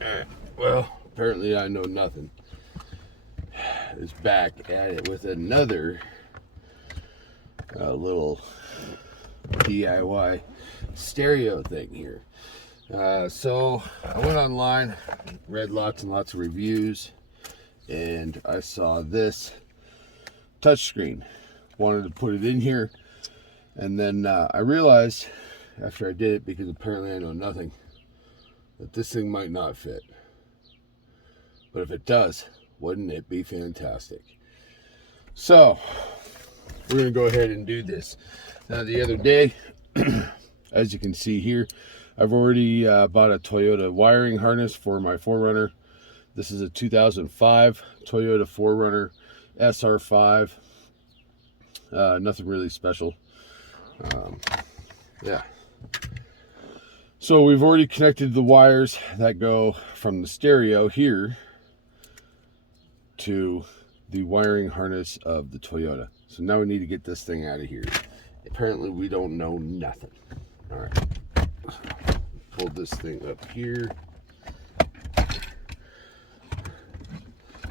Alright, well, apparently I know nothing. Is back at it with another little DIY stereo thing here. So I went online, read lots and lots of reviews, and I saw this touchscreen. Wanted to put it in here, and then I realized after I did it, because apparently I know nothing, that this thing might not fit. But if it does, wouldn't it be fantastic? So we're gonna go ahead and do this. Now the other day, as you can see here, I've already bought a Toyota wiring harness for my 4runner. This is a 2005 Toyota 4runner SR5. Nothing really special. Yeah. So we've already connected the wires that go from the stereo here to the wiring harness of the Toyota. So now we need to get this thing out of here. Apparently we don't know nothing. All right. Pull this thing up here.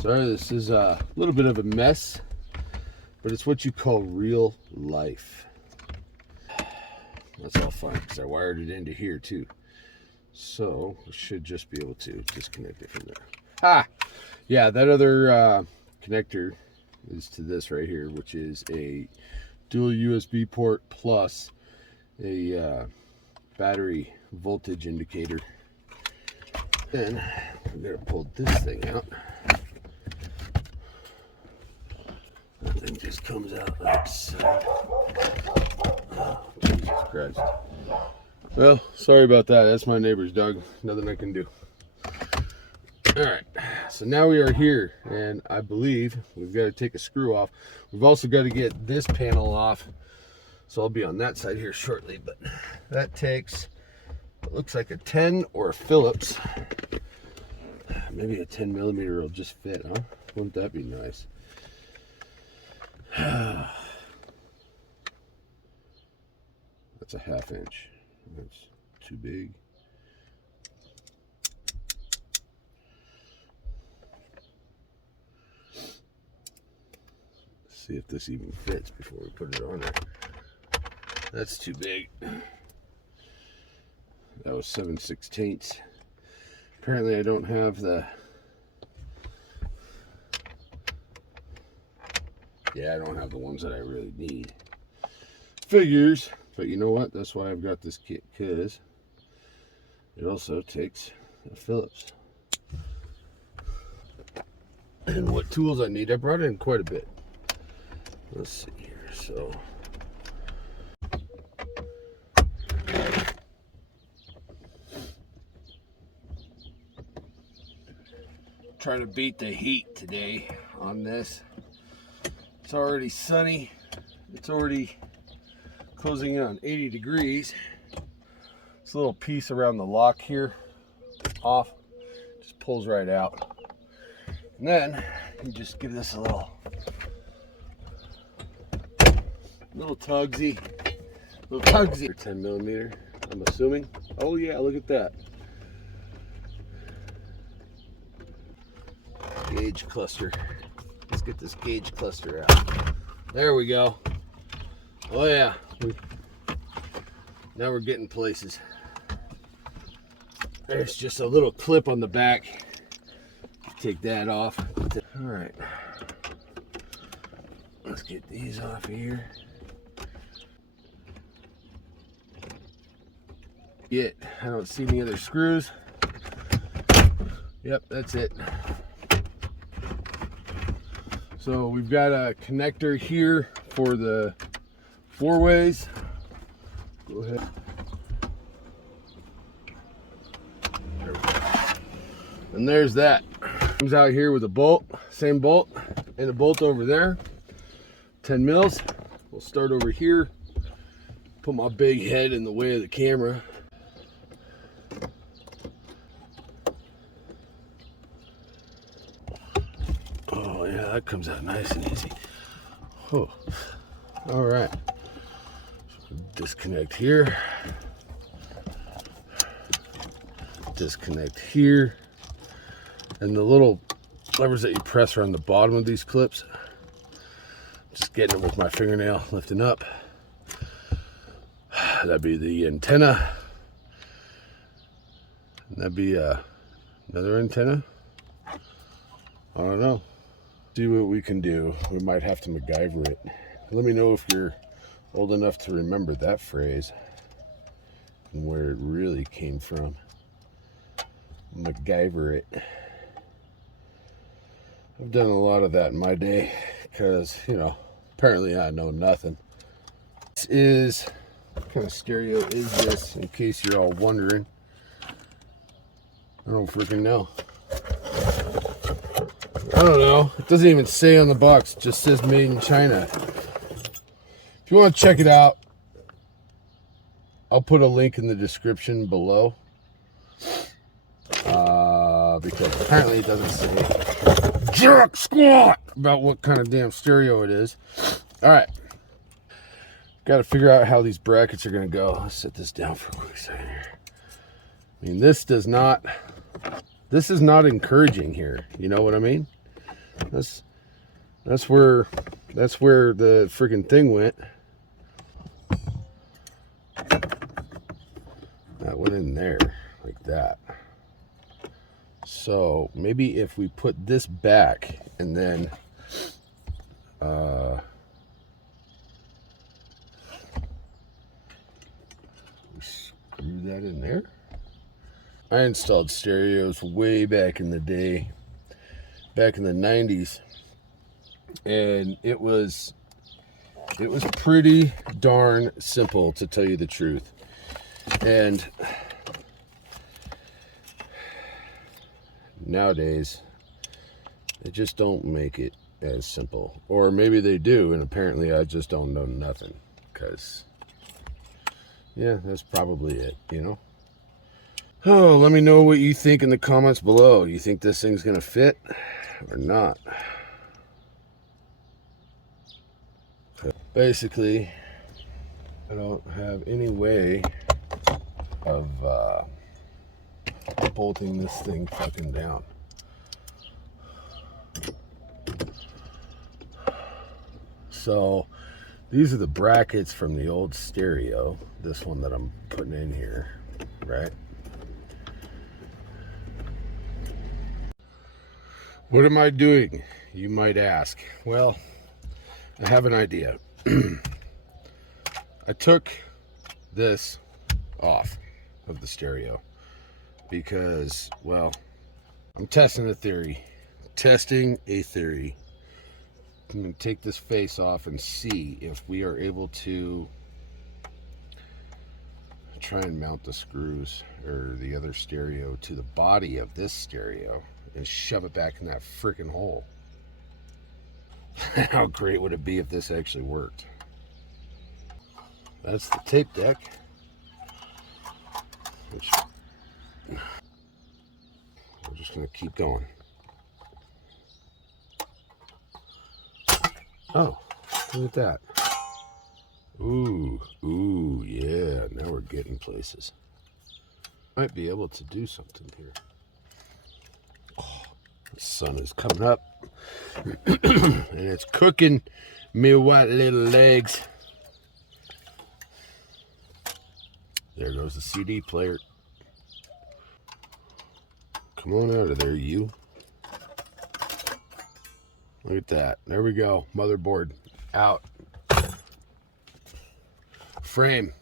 Sorry, this is a little bit of a mess, but it's what you call real life. That's all fine because I wired it into here too. So we should just be able to disconnect it from there. Ah, yeah, that other connector is to this right here, which is a dual USB port plus a battery voltage indicator. Then we gotta pull this thing out. That thing just comes out like so. Oh, Jesus Christ. Well, sorry about that. That's my neighbor's dog. Nothing I can do. Alright, so now we are here, and I believe we've got to take a screw off. We've also got to get this panel off, so I'll be on that side here shortly, but that takes, it looks like a 10 or a Phillips. Maybe a 10 millimeter will just fit, huh? Wouldn't that be nice? That's a 1/2 inch. That's too big. See if this even fits before we put it on there. That's too big. That was 7/16. Apparently I don't have the, yeah, I don't have the ones that I really need. Figures, but you know what? That's why I've got this kit, because it also takes a Phillips. And what tools I need, I brought in quite a bit. Let's see here, so. Trying to beat the heat today on this. It's already sunny. It's already closing in on 80 degrees. This little piece around the lock here, off, just pulls right out. And then you just give this a little tugsy. 10 millimeter, I'm assuming. Oh yeah, look at that. Gauge cluster. Let's get this gauge cluster out. There we go. Oh yeah. Now we're getting places. There's just a little clip on the back. Take that off. All right. Let's get these off here. I don't see any other screws. Yep, that's it. So we've got a connector here for the 4-ways. Go ahead. There we go. And there's that. Comes out here with a bolt, same bolt, and a bolt over there. 10 mils. We'll start over here. Put my big head in the way of the camera. Oh yeah, that comes out nice and easy. Oh, all right. Disconnect here. Disconnect here. And the little levers that you press are on the bottom of these clips. Just getting it with my fingernail, lifting up. That'd be the antenna. That'd be another antenna. I don't know. See what we can do. We might have to MacGyver it. Let me know if you're old enough to remember that phrase and where it really came from. MacGyver it. I've done a lot of that in my day because, you know, apparently I know nothing. This is, what kind of stereo is this, in case you're all wondering? I don't freaking know. I don't know. It doesn't even say on the box. It just says made in China. If you want to check it out, I'll put a link in the description below. Because apparently it doesn't say jack squat about what kind of damn stereo it is. Alright. Got to figure out how these brackets are going to go. Let's set this down for a quick second here. I mean, this is not encouraging here. You know what I mean? That's where the freaking thing went. That went in there like that. So maybe if we put this back and then we screw that in there. I installed stereos way back in the day, back in the 90s, and it was pretty darn simple, to tell you the truth. And nowadays they just don't make it as simple, or maybe they do and apparently I just don't know nothing, because yeah, that's probably it, you know. Oh, let me know what you think in the comments below. You think this thing's gonna fit or not? Basically, I don't have any way of bolting this thing fucking down. So these are the brackets from the old stereo, this one that I'm putting in here, right? What am I doing, you might ask? Well, I have an idea. I took this off of the stereo because, well, I'm testing a theory. I'm going to take this face off and see if we are able to try and mount the screws or the other stereo to the body of this stereo and shove it back in that freaking hole. How great would it be if this actually worked? That's the tape deck, which we're just going to keep going. Oh, look at that. Ooh, yeah, now we're getting places. Might be able to do something here. Oh, the sun is coming up and it's cooking me white little legs. There goes the CD player. Come on out of there, you. Look at that. There we go. Motherboard out. Frame.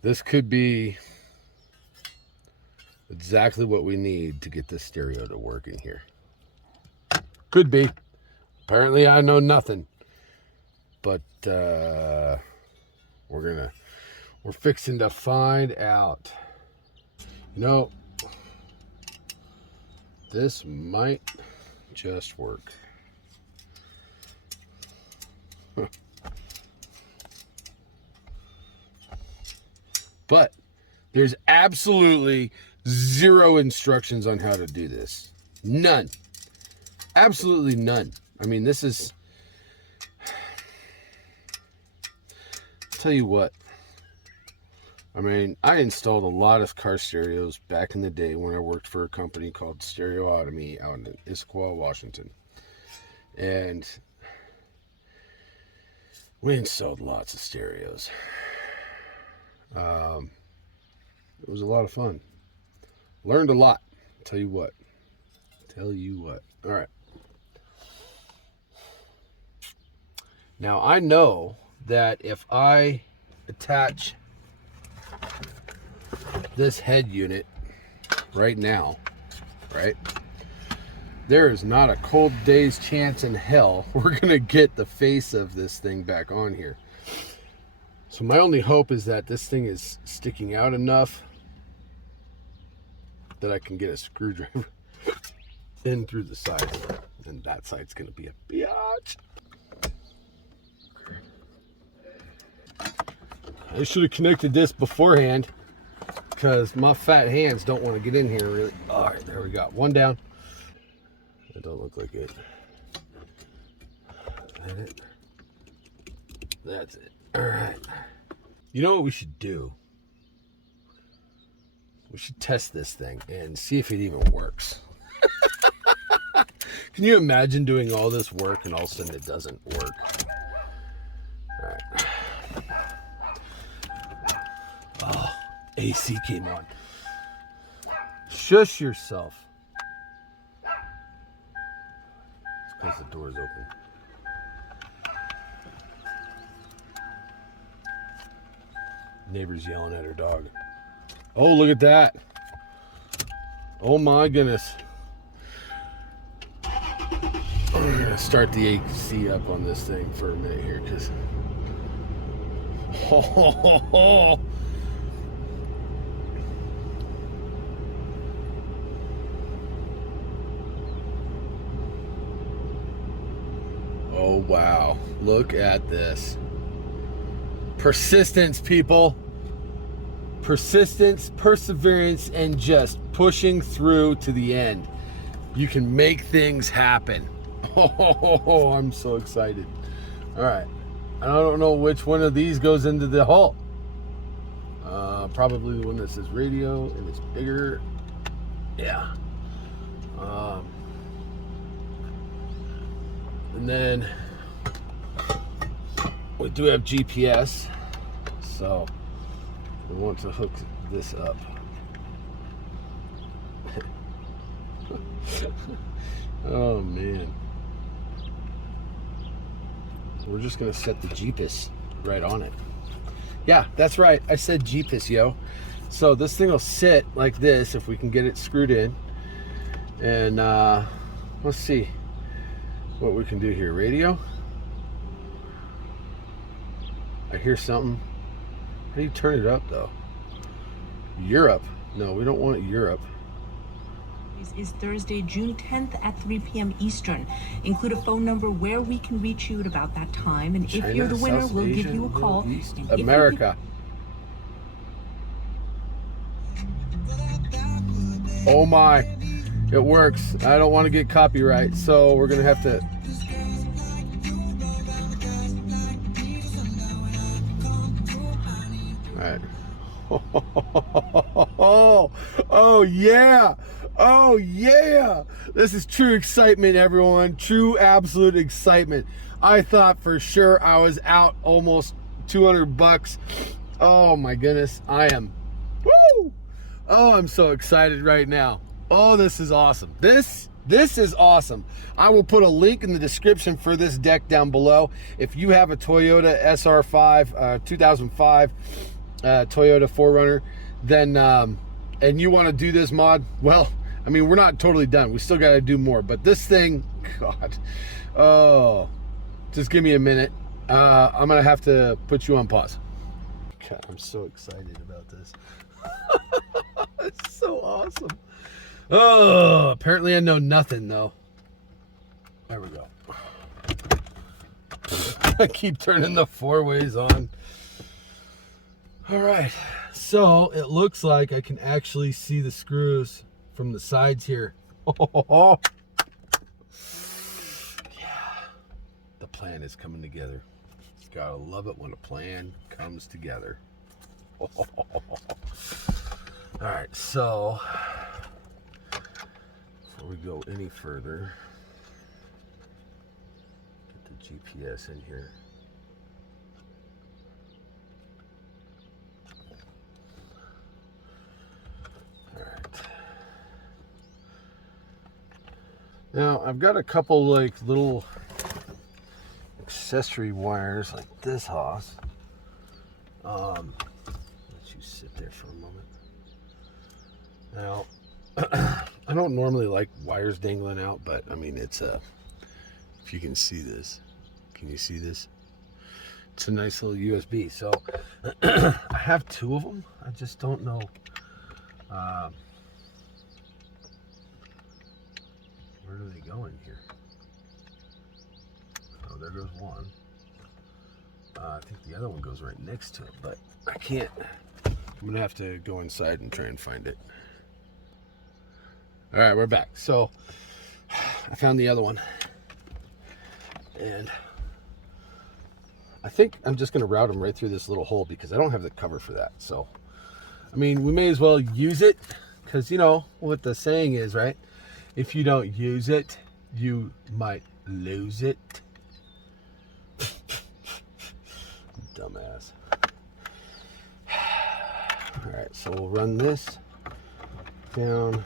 This could be exactly what we need to get this stereo to work in here. Could be. Apparently I know nothing. But we're fixing to find out. You know, this might just work. But there's absolutely zero instructions on how to do this. None. Absolutely none. I mean, this is... Tell you what. I mean, I installed a lot of car stereos back in the day when I worked for a company called Stereotomy out in Issaquah, Washington. And we installed lots of stereos. It was a lot of fun. Learned a lot. Tell you what. All right. Now, I know that if I attach this head unit right now, right, there is not a cold day's chance in hell we're gonna get the face of this thing back on here. So my only hope is that this thing is sticking out enough that I can get a screwdriver in through the side, and that side's gonna be a biatch. I should have connected this beforehand because my fat hands don't want to get in here really. All right, there we go. One down. That don't look like it. That it? That's it. All right. You know what we should do? We should test this thing and see if it even works. Can you imagine doing all this work and all of a sudden it doesn't work? All right. Oh, AC came on. Shush yourself. It's because the door's open. Neighbor's yelling at her dog. Oh, look at that. Oh my goodness. I'm gonna start the AC up on this thing for a minute here because oh wow, look at this. Persistence, people. Persistence, perseverance, and just pushing through to the end. You can make things happen. Oh, I'm so excited. All right. I don't know which one of these goes into the hull. Probably the one that says radio and it's bigger. Yeah. And then we do have GPS, so we want to hook this up. Oh man. We're just gonna set the GPS right on it. Yeah, that's right. I said GPS, yo. So this thing will sit like this if we can get it screwed in. And let's see what we can do here. Radio. I hear something. How do you turn it up though? Europe. No, we don't want Europe. Is Thursday, June 10th at 3 p.m. Eastern. Include a phone number where we can reach you at about that time. And China, if you're the winner, South we'll Asia, give you a call. East And America. Oh my, it works. I don't want to get copyright, so we're gonna have to. All right. Oh yeah. Oh yeah. This is true excitement, everyone. True absolute excitement. I thought for sure I was out almost $200. Oh my goodness. I am. Woo! Oh, I'm so excited right now. Oh, this is awesome. This is awesome. I will put a link in the description for this deck down below. If you have a Toyota SR5 2005 Toyota 4runner, then and you want to do this mod, well, I mean, we're not totally done. We still got to do more, but this thing, God, oh, just give me a minute. I'm gonna have to put you on pause. God, I'm so excited about this. It's so awesome. Oh, apparently I know nothing though. There we go. I keep turning the four ways on. All right, so it looks like I can actually see the screws from the sides here. Oh, yeah, the plan is coming together. Gotta love it when a plan comes together. Alright, so before we go any further, get the GPS in here. Alright. Now I've got a couple like little accessory wires like this hoss. Let you sit there for a moment. Now, I don't normally like wires dangling out, but I mean, it's a, if you can see this, can you see this? It's a nice little USB. So I have two of them. I just don't know. Where do they go in here? Oh, there goes one. I think the other one goes right next to it, but I can't. I'm gonna have to go inside and try and find it. All right, we're back. So I found the other one, and I think I'm just gonna route them right through this little hole because I don't have the cover for that. So, I mean, we may as well use it because you know what the saying is, right? If you don't use it, you might lose it. Dumbass. All right, so we'll run this down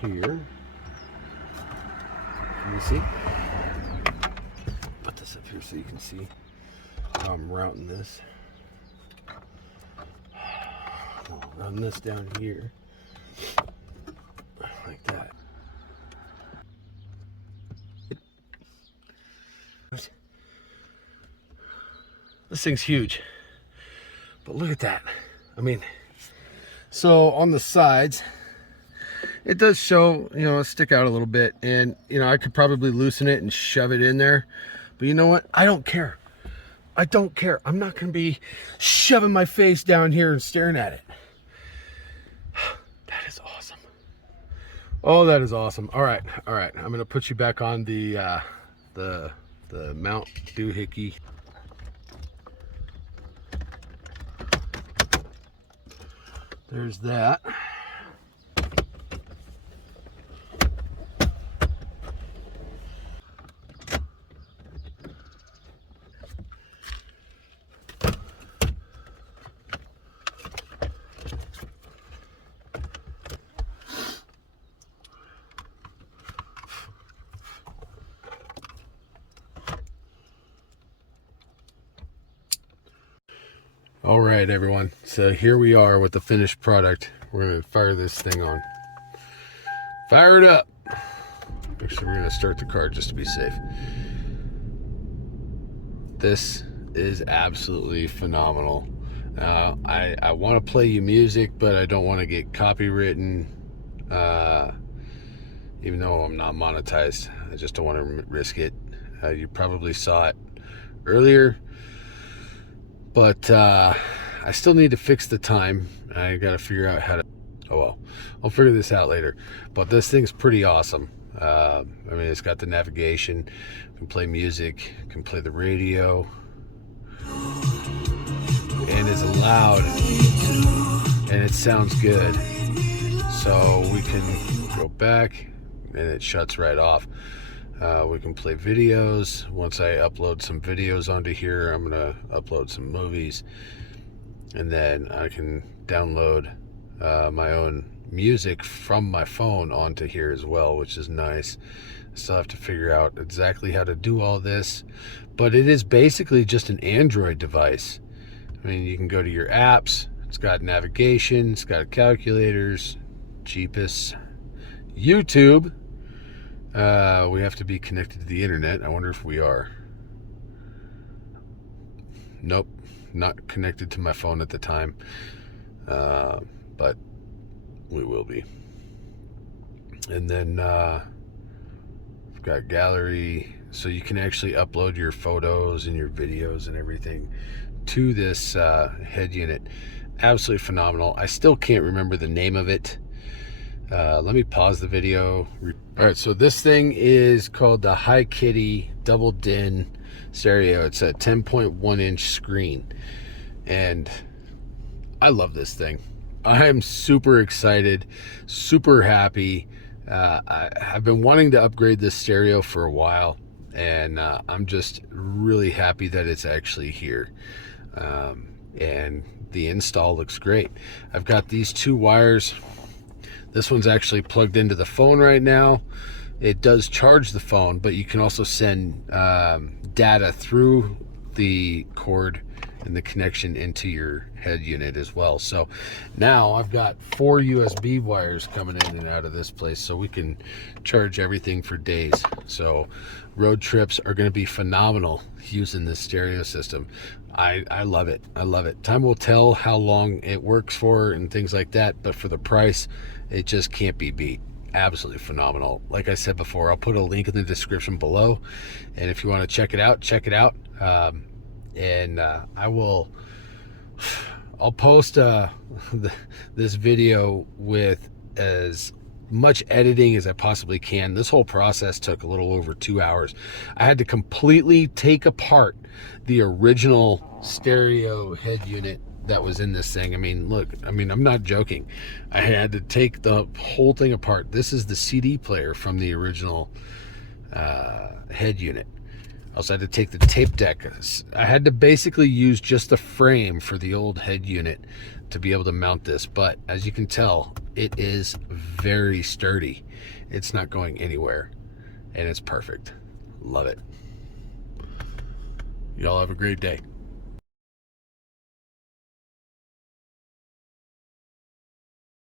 here. Can you see? Put this up here so you can see how I'm routing this. I'll run this down here like that. This thing's huge, but look at that. I mean, so on the sides, it does show, you know, stick out a little bit, and you know, I could probably loosen it and shove it in there, but you know what? I don't care. I don't care. I'm not going to be shoving my face down here and staring at it. That is awesome. Oh, that is awesome. All right. I'm going to put you back on the mount doohickey. There's that. All right, everyone. So here we are with the finished product. We're going to fire this thing on. Fire it up. Actually, we're going to start the car just to be safe. This is absolutely phenomenal. I want to play you music, but I don't want to get copywritten. Even though I'm not monetized, I just don't want to risk it. You probably saw it earlier. But I still need to fix the time. I got to figure out how to, oh well, I'll figure this out later. But this thing's pretty awesome. I mean, it's got the navigation, can play music, can play the radio, and it's loud, and it sounds good. So we can go back, and it shuts right off. We can play videos. Once I upload some videos onto here, I'm gonna upload some movies, and then I can download my own music from my phone onto here as well, which is nice. I still have to figure out exactly how to do all this, but it is basically just an Android device. I mean, you can go to your apps. It's got navigation, it's got calculators, GPS, YouTube. We have to be connected to the internet. I wonder if we are. Nope, not connected to my phone at the time, but we will be. And then we've got gallery, so you can actually upload your photos and your videos and everything to this head unit. Absolutely phenomenal. I still can't remember the name of it. Let me pause the video. All right, so this thing is called the Hikity Double Din Stereo. It's a 10.1 inch screen, and I love this thing. I am super excited, super happy. I've been wanting to upgrade this stereo for a while, and I'm just really happy that it's actually here. And the install looks great. I've got these 2 wires. This one's actually plugged into the phone right now. It does charge the phone, but you can also send data through the cord and the connection into your head unit as well. So now I've got 4 USB wires coming in and out of this place, so we can charge everything for days. So road trips are going to be phenomenal using this stereo system. I love it. I love it. Time will tell how long it works for and things like that, but for the price, it just can't be beat. Absolutely phenomenal. Like I said before, I'll put a link in the description below, and if you want to check it out, check it out. I'll post this video with as much editing as I possibly can. This whole process took a little over 2 hours. I had to completely take apart the original stereo head unit that was in this thing. I mean, look, I'm not joking. I had to take the whole thing apart. This is the CD player from the original head unit. I also had to take the tape deck. I had to basically use just the frame for the old head unit to be able to mount this, but as you can tell, it is very sturdy. It's not going anywhere, and it's perfect. Love it. Y'all have a great day.